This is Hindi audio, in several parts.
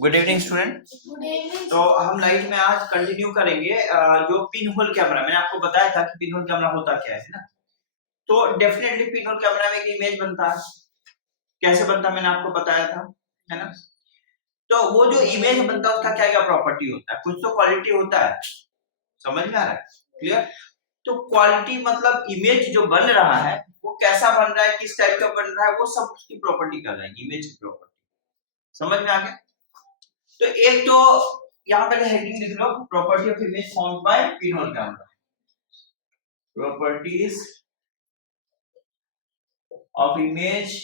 Good evening student. Good evening. तो हम लाइव में आज कंटिन्यू करेंगे जो पिन होल कैमरा, मैंने आपको बताया था कि पिन होल कैमरा होता क्या है ना। तो डेफिनेटली पिन होल कैमरा में एक इमेज बनता है। कैसे बनता है मैंने आपको बताया था, है ना। तो वो जो इमेज बनता है उसका क्या क्या प्रॉपर्टी होता है, कुछ तो क्वालिटी होता है, समझ में आ रहा है, क्लियर। तो क्वालिटी मतलब इमेज जो बन रहा है वो कैसा बन रहा है, किस टाइप का बन रहा है, वो सब उसकी प्रॉपर्टी कर रहा है, इमेज की प्रॉपर्टी। समझ में आ गया। तो एक तो यहाँ पहले हेडिंग लिख लो, property of image formed by pinhole camera. Properties of image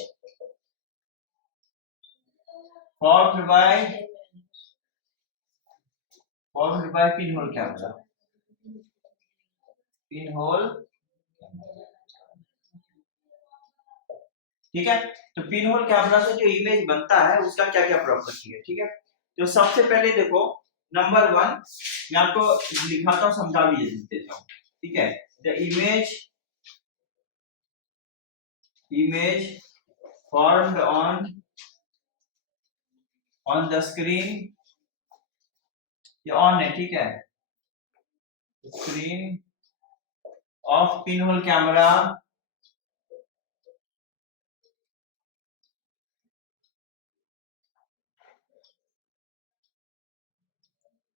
formed by pinhole camera. Pinhole, ठीक है। तो पिन होल कैमरा से जो इमेज बनता है उसका क्या क्या प्रॉपर्टी है, ठीक है। तो सबसे पहले देखो, नंबर 1 मैं आपको लिखाता हूँ, समझा भी देता हूँ, ठीक है। The image formed on the screen, ये ऑन है, ठीक है। Screen of pin hole camera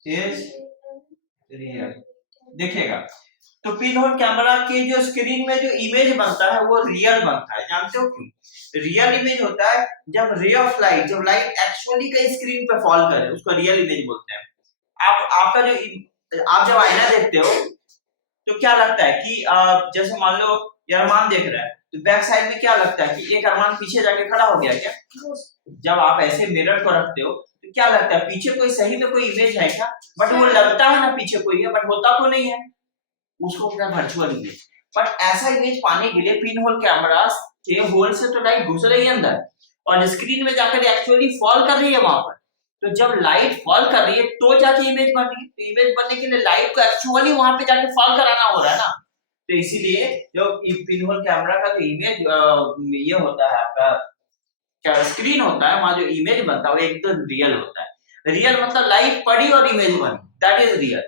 is real. देखिएगा, तो पिन होल कैमरा के जो स्क्रीन में जो इमेज बनता है वो रियल बनता है। जानते हो क्यों? रियल इमेज होता है जब रे ऑफ लाइट, जब लाइट एक्चुअली कहीं स्क्रीन पे फॉल करे उसको रियल इमेज बोलते हैं। आपका जो आप जब आईना देखते हो तो क्या लगता है कि जैसे मान लो ये अरमान देख रहा है, तो बैक साइड में क्या लगता है कि एक अरमान पीछे जाके खड़ा हो गया क्या? जब आप ऐसे मिरर को रखते हो तो क्या लगता है पीछे कोई सही में कोई इमेज है क्या? बट वो लगता है ना पीछे कोई है, बट होता तो नहीं है, उसको क्या वर्चुअल इमेज। बट ऐसा इमेज पाने के लिए पिन होल कैमरा के होल से तो लाइट घुस रही है अंदर और स्क्रीन में जाकर एक्चुअली फॉल कर रही है वहां पर। तो जब लाइट फॉल कर रही है तो जाके इमेज बन रही है। तो इमेज बनने के लिए लाइट को एक्चुअली वहां पे जाके फॉल कराना हो रहा है ना। तो इसीलिए जो पिन होल कैमरा का जो इमेज ये होता है आपका क्या स्क्रीन होता है, वहां जो इमेज बनता है वो एकदम रियल होता है। रियल मतलब लाइट पड़ी और इमेज बनी, दैट इज रियल।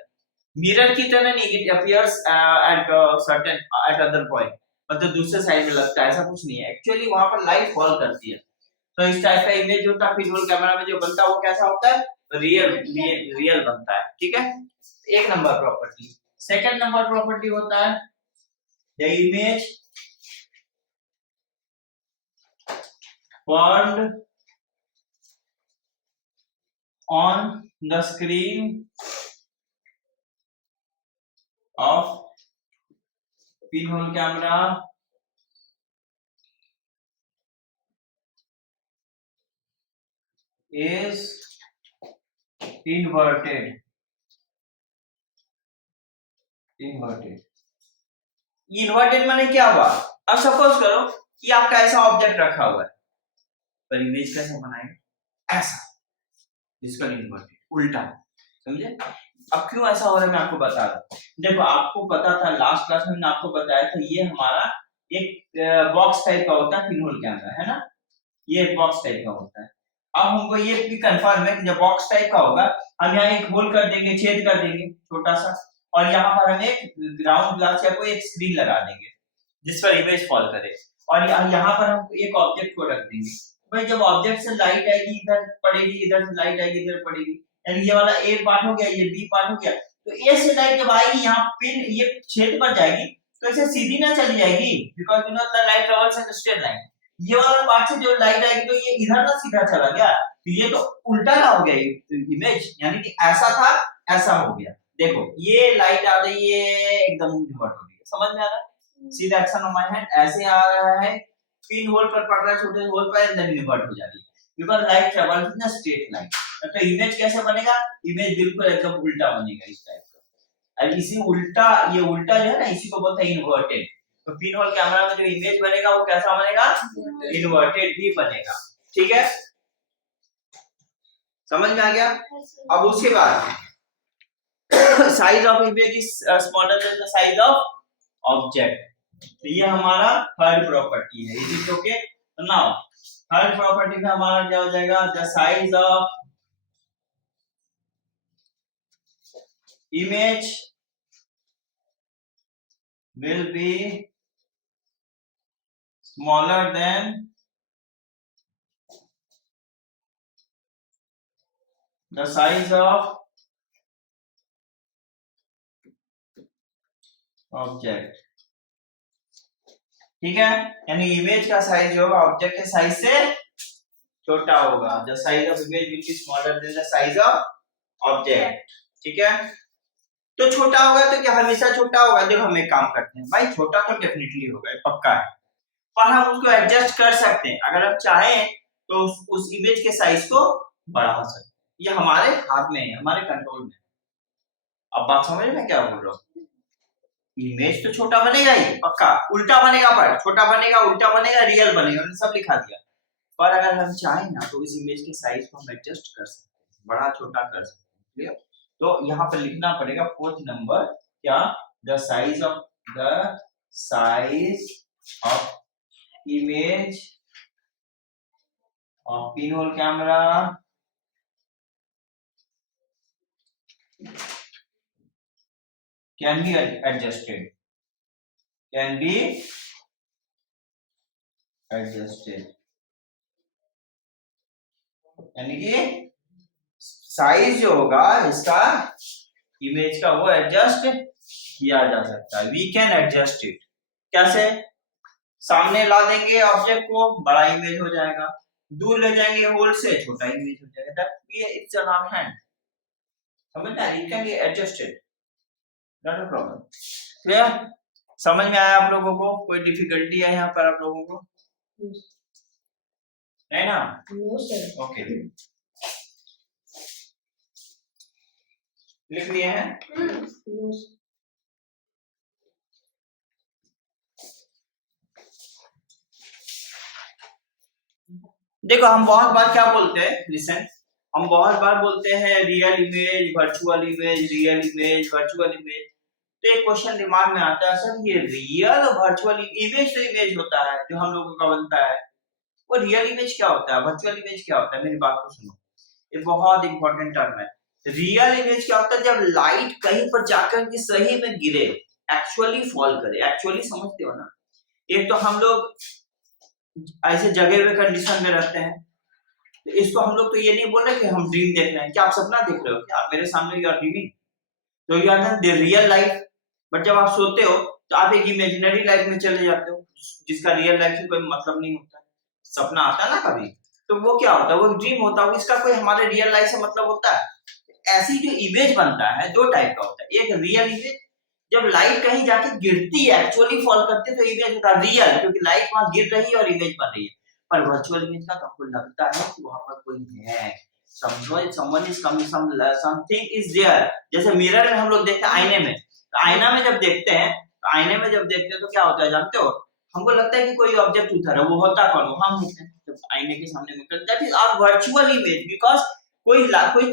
मिरर की तरह नहीं, it appears at certain eight other point, मतलब दूसरे साइड में लगता है, ऐसा कुछ नहीं है। एक्चुअली वहां पर लाइट फॉल करती है। तो इस टाइप का इमेज होता है पिन होल कैमरा में जो बनता है वो कैसा होता है? रियल बनता है, ठीक है। एक number property. Second number property होता है the image formed on the screen of pinhole camera is inverted। Inverted माने क्या हुआ? अब सपोज करो कि आपका ऐसा ऑब्जेक्ट रखा हुआ है, पर इमेज कैसे बनाएगा? ऐसा, इसका इन्वर्टेड, उल्टा, समझे? अब क्यों ऐसा हो रहा है मैं आपको बता रहा हूं। देखो, आपको पता था लास्ट क्लास में मैंने आपको बताया था, ये हमारा एक बॉक्स टाइप का होता है पिन होल कैमरा, है ना। ये एक बॉक्स टाइप का होता है। अब हमको ये भी कंफर्म है कि जब बॉक्स टाइप का होगा हम यहाँ एक होल कर देंगे, छेद कर देंगे छोटा सा, और यहाँ पर हम एक ग्राउंड ग्लास या कोई एक स्क्रीन लगा देंगे जिस पर इमेज फॉल करे, और यहाँ पर हम एक ऑब्जेक्ट को रख देंगे। भाई जब ऑब्जेक्ट से लाइट आएगी इधर पड़ेगी, इधर से लाइट आएगी इधर पड़ेगी, यानी ये वाला ए पार्ट हो गया, ये बी पार्ट हो गया। तो ए से लाइट जब आएगी यहाँ पिन ये छेद पर जाएगी तो ऐसे सीधी ना चली जाएगी, because you know the light travels in straight line. ये वाला पार्ट से जो लाइट आएगी तो ये इधर ना सीधा चला गया, तो ये तो उल्टा ना हो गया इमेज, यानी कि ऐसा था ऐसा हो गया। देखो ये लाइट आ रही है एकदम इन्वर्ट हो गई, समझ में आ रहा है? सीधा एक्शन ऑन माय हैंड ऐसे आ रहा है, पिन होल पर पड़ रहा है, छोटे होल पर, एंड देन इन्वर्ट हो जा रही है, because light travels in a straight line. तो इमेज कैसे बनेगा? इमेज बिल्कुल एकदम उल्टा बनेगा इस टाइप का। अब इसी उल्टा, ये उल्टा जो है ना, इसी को बोलते हैं इन्वर्टेड। तो पिन होल कैमरा में जो इमेज बनेगा वो कैसा बनेगा? इन्वर्टेड भी बनेगा, ठीक है। समझ में आ गया? अब उसके बाद size of image is smaller than the size of object. तो ये हमारा थर्ड प्रॉपर्टी है, is it okay? Now third property में हमारा क्या हो जाएगा? The size of image will be smaller than the size of object. ठीक है, यानी इमेज का साइज जो होगा ऑब्जेक्ट के साइज से छोटा होगा। The size of image will be smaller than the size of object. ठीक है, तो छोटा होगा तो क्या हमेशा छोटा होगा? देखो हम एक काम करते हैं भाई, छोटा तो डेफिनेटली होगा, पक्का है, पर हम उसको एडजस्ट कर सकते हैं। अगर हम चाहें तो उस इमेज के साइज को बढ़ा सकते हैं, ये हमारे हाथ में है, हमारे कंट्रोल में। अब बात समझ में क्या बोल रहा हूँ? इमेज तो छोटा बनेगा ही पक्का, उल्टा बनेगा, पर छोटा बनेगा, उल्टा बनेगा, रियल बनेगा, मैंने सब लिखा दिया। पर अगर हम चाहें ना तो इस इमेज के साइज को हम एडजस्ट कर सकते हैं, बड़ा छोटा कर सकते हैं। क्लियर? तो यहाँ पर लिखना पड़ेगा फोर्थ नंबर, क्या? The size of image of pinhole camera can be adjusted, can be adjusted, यानी कि साइज जो होगा इसका इमेज का वो एडजस्ट किया जा सकता है। We can adjust it. कैसे? सामने ला देंगे ऑब्जेक्ट को, बड़ा इमेज हो जाएगा, दूर ले जाएंगे होल से, छोटा इमेज हो जाएगा। That it's on hand. समझना है? It can be adjusted, not a problem. Clear? समझ में आया आप लोगों को? कोई डिफिकल्टी है यहाँ पर आप लोगों को? नहीं ना? No sir. ओके, लिख लिए हैं? देखो हम बहुत बार क्या बोलते हैं, लिसन, हम बहुत बार बोलते हैं real image, virtual image, real image, virtual image. तो एक क्वेश्चन दिमाग में आता है, सर ये रियल और वर्चुअल इमेज तो इमेज होता है जो हम लोगों का बनता है, वो रियल इमेज क्या होता है, वर्चुअल इमेज क्या होता है? मेरी बात को सुनो, ये बहुत इंपॉर्टेंट टर्म है। रियल इमेज क्या होता है? जब लाइट कहीं पर जाकर के सही में गिरे, एक्चुअली फॉल करे। एक्चुअली समझते हो ना? एक तो हम लोग ऐसे जगह हुए कंडीशन में रहते हैं, तो इसको हम लोग तो ये नहीं बोल रहे कि हम ड्रीम देख रहे हैं। क्या आप सपना देख रहे हो? क्या मेरे सामने यू आर ड्रीमिंग? तो you are the real life. But जब आप सोते हो तो आप एक इमेजिनरी लाइफ में चले जाते हो, जिसका रियल लाइफ से कोई मतलब नहीं होता। सपना आता है ना कभी, तो वो क्या होता है? वो ड्रीम होता है, इसका कोई हमारे रियल लाइफ से मतलब होता है? ऐसी जो इमेज बनता है, दो टाइप का होता है। एक रियल इमेज, जब लाइट कहीं जाके गिरती है, एक्चुअली फॉल करती है, तो इमेज होता है रियल, क्योंकि लाइट वहां गिर रही है और इमेज बन रही है। पर वर्चुअल इमेज का तो आपको लगता है कि वहां पर कोई है, someone is coming, something is there. जैसे मिरर में हम लोग देखते हैं, आईने में, तो आईना में जब देखते हैं, तो क्या होता है जानते हो? हमको लगता है कि कोई ऑब्जेक्ट उधर है, वो होता कौन? हम होते हैं जब आईने के सामने में। That is our virtual image, because कोई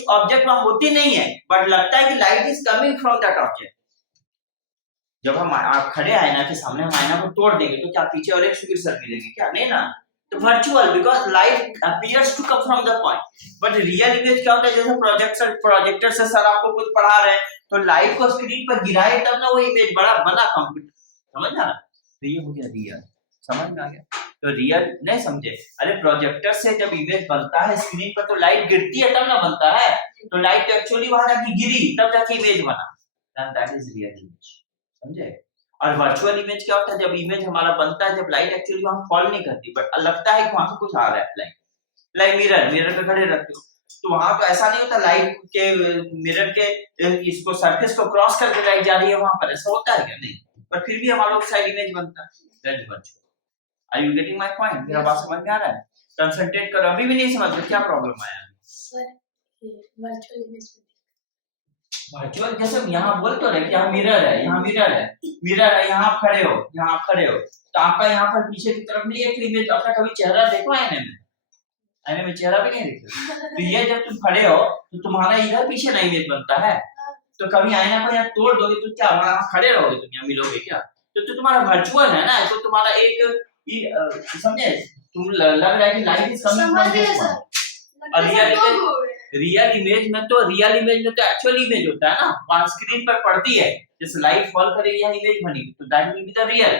ऑब्जेक्ट वहां होती नहीं है, बट लगता है कि light is coming from that object. जब हम आप खड़े आईना के सामने, हम आईना को तोड़ देंगे तो क्या पीछे और एक सुबीर सर मिलेंगे? क्या नहीं ना? तो virtual, because light appears to come from the point. But real image क्या होता है? जैसे प्रोजेक्टर से सर आपको कुछ पढ़ा रहे हैं, तो लाइट को स्क्रीन पर गिराए तब ना वो इमेज बड़ा बना कंप्यूटर। समझ ना? तो ये हो गया रियल। समझ में आ गया? तो रियल नहीं समझे? अरे प्रोजेक्टर से जब इमेज बनता है स्क्रीन पर, तो लाइट गिरती है तब ना बनता है, तो लाइट तो एक्चुअली वहां जाके गिरी तब जाके इमेज बना। That is real image. समझे? और वर्चुअल इमेज क्या होता है? जब इमेज हमारा बनता है, जब लाइट एक्चुअली वहां फॉल नहीं करती, बट लगता है कि वहां से कुछ आ रहा है। लाइक मिरर पे खड़े रहते हो, तो वहां तो ऐसा नहीं होता, लाइट के मिरर के इसको सरफेस को क्रॉस करके लाइट जा रही है वहां पर, ऐसा होता है क्या? नहीं। पर फिर भी हमारा साइड इमेज बनता है। That is virtual. Are you getting my point? मेरा बात समझ में आ रहा है? कंसंट्रेट करो, अभी भी नहीं समझ में क्या प्रॉब्लम आया? सर वर्चुअल इमेज, वर्चुअल जैसे यहाँ बोल तो रहे कि यहाँ मिरर है, यहाँ मिरर है, यहाँ आप खड़े हो, तो आपका यहाँ पर पीछे की तरफ नहीं एक इमेज, आपका कभी चेहरा देखो आईने में चेहरा भी नहीं दिखता। तो ये जब तुम खड़े हो तो तुम्हारा इधर पीछे ना इमेज बनता है, तो कभी आईना को यहाँ तोड़ दोगे तो क्या वहां खड़े रहोगे, तुम यहाँ मिलोगे क्या? तो तुम्हारा वर्चुअल है ना, तो तुम्हारा एक समझे, तुम लग रहा है कि light is coming from this one, और रियल रियल इमेज में तो एक्चुअल इमेज होता है ना, ऑन स्क्रीन पर पड़ती है, जैसे लाइट फॉल करेगी या इमेज बनेगी, तो that will be the real,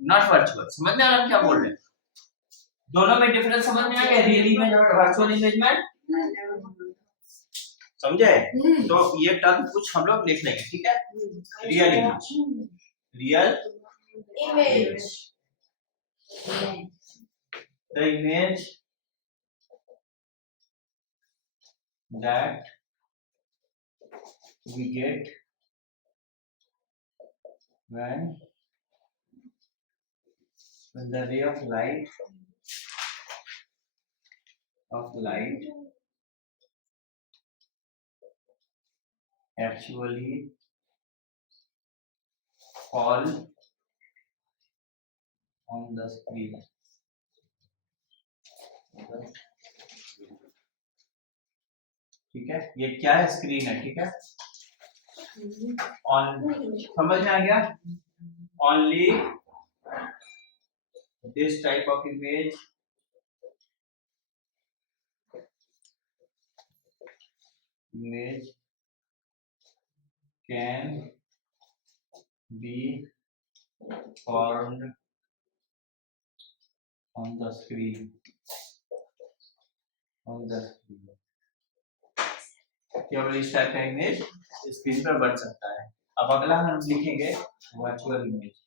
not virtual. समझ में आ रहा है क्या बोल रहे हैं? दोनों में डिफरेंस समझ में आ गया, रियल इमेज और वर्चुअल इमेज में? समझे? तो ये टर्म कुछ हम लोग लिख लेंगे, ठीक है? Real image, real image, the image that we get when the ray of light actually fall on the screen. ठीक है, ये क्या है? स्क्रीन है, ठीक है? ऑन, समझ में आ गया? Only this type of image can be formed on the screen. केवल इस टाइप का इमेज स्क्रीन पर बन सकता है। अब अगला हम लिखेंगे वर्चुअल इमेज।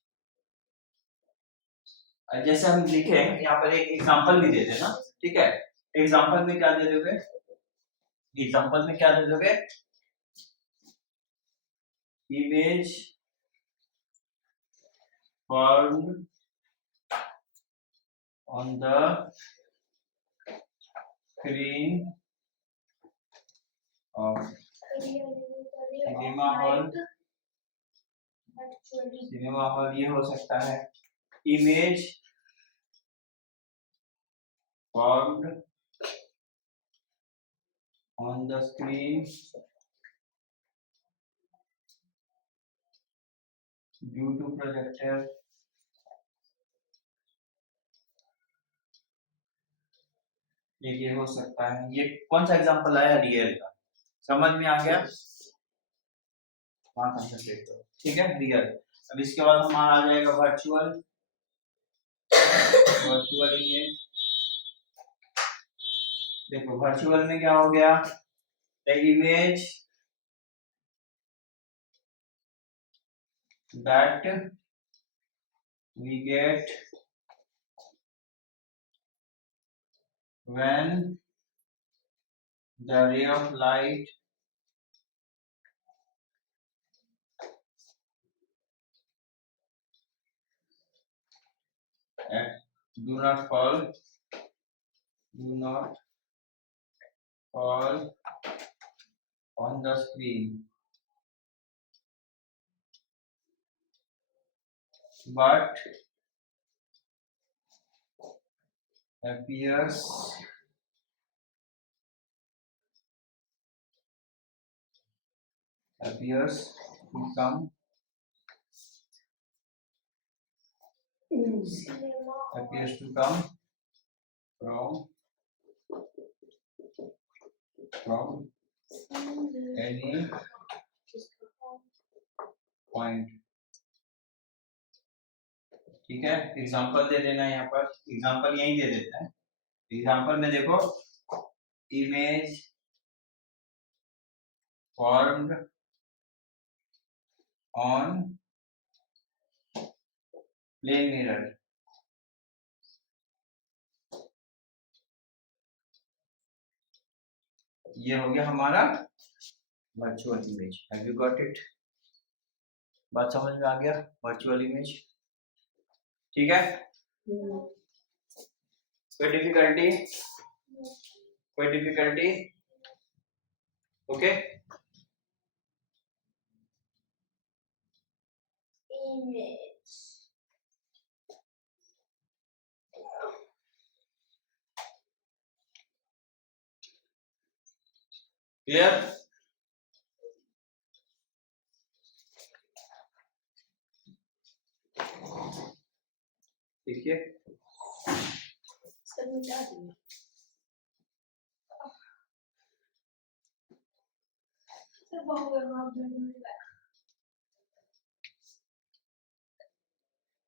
जैसे हम लिखे यहाँ पर एक एग्जांपल भी दे देना, ठीक है? एग्जांपल में क्या दे दोगे? एग्जांपल में क्या दे दोगे? Image formed on the screen of cinema hall. Cinema hall ये हो सकता है। Image formed on the screen due to projector। ये हो सकता है। ये कौन सा एग्जांपल आया? रियल का। समझ में आ गया? वहां कंसंट्रेट करो, ठीक है? रियल। अब इसके बाद हमारा आ जाएगा वर्चुअल इमेज। देखो वर्चुअल में क्या हो गया? The image that we get when the ray of light do not fall on the screen but appears to come from any point। ठीक है? एग्जांपल दे देना, यहाँ पर एग्जांपल यही दे देता है। एग्जांपल में देखो, image formed on plane mirror। ये हो गया हमारा virtual image. Have you got it? बात समझ में आ गया? वर्चुअल इमेज, ठीक है? कोई डिफिकल्टी? ओके। क्लियर? देखिए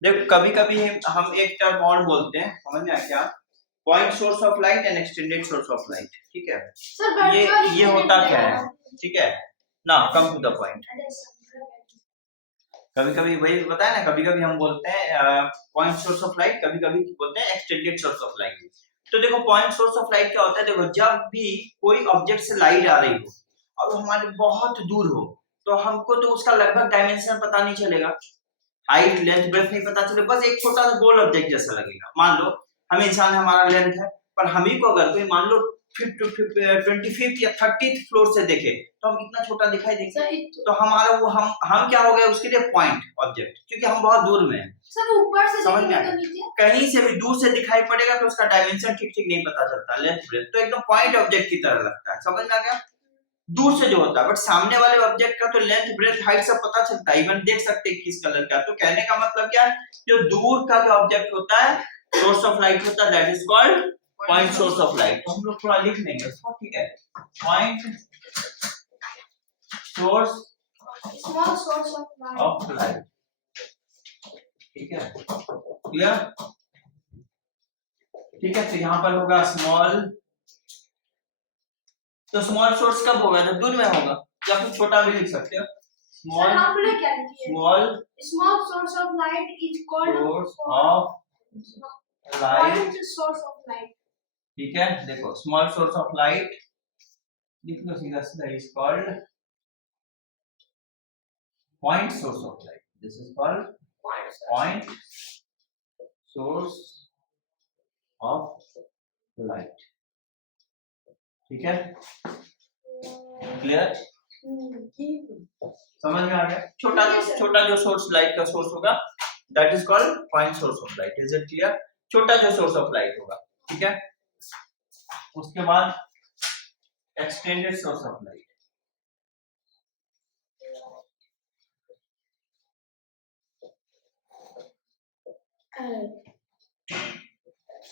देखो कभी कभी हम एक टर्म और बोलते हैं, समझ में आया क्या? Point source of light and extended source of light, ठीक है। ये होता क्या है, ठीक है ना, कम टू द पॉइंट। कभी कभी वही बताया ना, कभी कभी हम बोलते हैं पॉइंट सोर्स ऑफ लाइट, कभी कभी बोलते हैं एक्सटेंडेड सोर्स ऑफ लाइट। तो देखो पॉइंट सोर्स ऑफ लाइट क्या होता है, देखो जब भी कोई ऑब्जेक्ट से लाइट आ रही हो और हमारे बहुत दूर हो, तो हमको तो उसका लगभग डायमेंशन पता नहीं चलेगा, हाइट लेंथ ब्रेथ नहीं पता चले, बस एक छोटा सा गोल ऑब्जेक्ट जैसा लगेगा। मान लो हम इंसान है, हमारा लेंथ है, पर हम ही को अगर कोई मान लो 25th या 30th फ्लोर से देखे तो हम इतना छोटा दिखाई देंगे, तो हमारा वो हम क्या हो गया उसके लिए पॉइंट ऑब्जेक्ट, क्योंकि हम बहुत दूर में हैं। सर ऊपर से समझ में आया? कहीं से भी दूर से दिखाई पड़ेगा तो उसका डायमेंशन ठीक ठीक नहीं पता चलता, लेंथ ब्रेथ, तो एकदम पॉइंट ऑब्जेक्ट की तरह लगता है। समझ में आ गया? दूर से जो होता है, बट सामने वाले ऑब्जेक्ट का तो लेंथ ब्रेथ हाइट सब पता चलता है, इवन देख सकते हैं किस कलर का। तो कहने का मतलब क्या है, जो दूर का जो ऑब्जेक्ट होता है, सोर्स ऑफ लाइट होता है, that is called point source of light. तो हम लोग थोड़ा लिख लेंगे उसको, ठीक है, पॉइंट सोर्स ऑफ लाइट, ठीक है, क्लियर? ठीक है, तो यहाँ पर होगा स्मॉल, तो स्मॉल सोर्स कब होगा, जब दूर में होगा, या फिर छोटा भी लिख सकते हो, small source of light is called source of light, source of light, ठीक है। देखो स्मॉल सोर्स ऑफ लाइट लिख लो सीधा सीधा, is called point source of light, this is called point source of light, ठीक है, क्लियर? समझ में आ गया? छोटा जो सोर्स लाइट का सोर्स होगा that is called point source of light, is it clear? छोटा जो सोर्स ऑफ लाइट होगा, ठीक है। उसके बाद एक्सटेंडेड सोर्स ऑफ लाइट,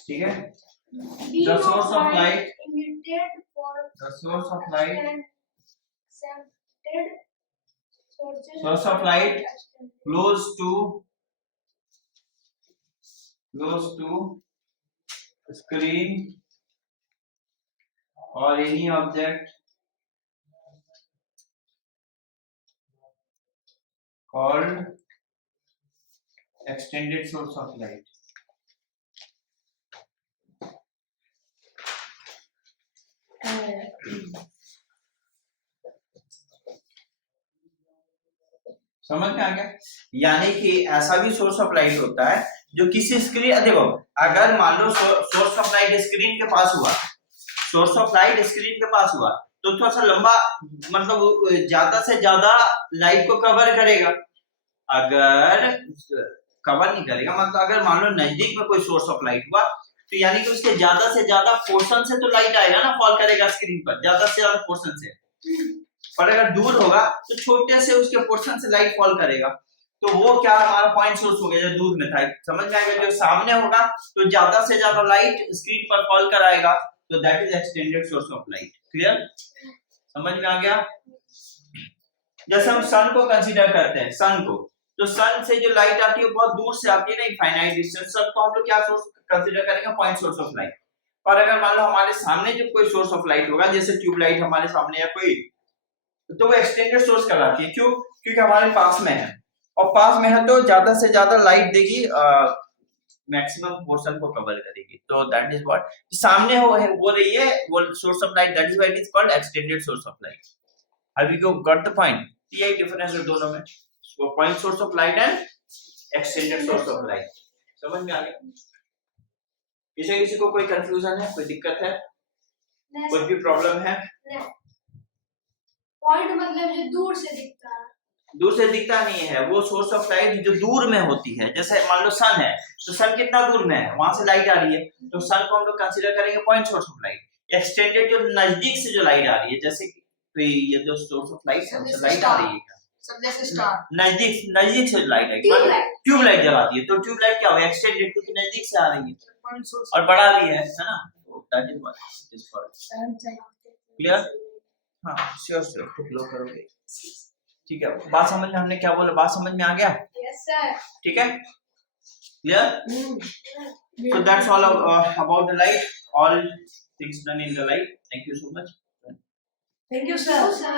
ठीक है। The source of light, the source of light, source of light close to screen or any object called extended source of light. समझ में आ गया? यानी कि ऐसा भी सोर्स ऑफ लाइट होता है जो किसी स्क्रीन, देखो अगर मान लो सोर्स ऑफ लाइट स्क्रीन के पास हुआ, सोर्स ऑफ लाइट स्क्रीन के पास हुआ तो थोड़ा सा लंबा, मतलब ज्यादा से ज्यादा लाइट को कवर करेगा। अगर कवर नहीं करेगा, मतलब अगर मान लो नजदीक में कोई सोर्स ऑफ लाइट हुआ तो यानी कि उसके ज्यादा से ज्यादा पोर्शन से तो लाइट आएगा ना, फॉल करेगा स्क्रीन पर ज्यादा से ज्यादा पोर्शन से, पर अगर दूर होगा तो छोटे से उसके पोर्शन से लाइट फॉल करेगा, तो वो क्या हमारा पॉइंट सोर्स हो गया जो दूर में था। समझ में आएगा? जो सामने होगा तो ज्यादा से ज्यादा लाइट स्क्रीन पर फॉल कराएगा, तो that is extended source of light, clear? समझ में आ गया? जैसे हम सन को कंसीडर करते हैं, सन को, तो सन से जो लाइट आती है बहुत दूर से आती है ना, इनफाइनाइट डिस्टेंस, सन को हम लोग क्या सोर्स कंसीडर करेंगे, पॉइंट सोर्स ऑफ लाइट। पर अगर मान लो हमारे सामने जो कोई सोर्स ऑफ लाइट होगा, जैसे ट्यूब लाइट हमारे सामने या कोई, तो वो एक्सटेंडेड सोर्स कहलाती है। क्यों? क्योंकि हमारे पास में है, और पास में है तो ज्यादा से ज्यादा लाइट देगी, मैक्सिमम पोर्शन को कवर करेगी, तो दैट इज व्हाट सामने हो रही है वो source of light, that is why it is called extended source of light. Have you got the point? यही डिफरेंस है दोनों में, so point source of light and extended source of light. समझ में आ गया? इसे किसी को कोई कंफ्यूजन है, कोई दिक्कत है, कोई भी प्रॉब्लम है? पॉइंट मतलब जो दूर से दिखता है, दूर से दिखता नहीं है, वो सोर्स ऑफ लाइट जो दूर में होती है। जैसे मान लो सन है, तो सन कितना दूर में है, वहां से लाइट आ रही है, तो सन को हम लोग कंसीडर करेंगे point source of light. Extended जो नजदीक से जो लाइट आ रही है, जैसे कि ये जो सोर्स ऑफ लाइट है उससे लाइट आ रही है, जैसे स्टार नजदीक से लाइट है, ट्यूब लाइट जलाती है, तो ट्यूब लाइट क्या होगा, एक्सटेंडेड, क्योंकि नजदीक से आ रही है और बड़ा भी है ना, तो that is what it is called, clear? हाँ श्योर श्योर खुद लो करोगे, ठीक है। बात समझ में, हमने क्या बोला, बात समझ में आ गया, Yes, sir. ठीक है, clear. So that's all about the light, all things done in the light. Thank you so much. Thank you, sir. Sir.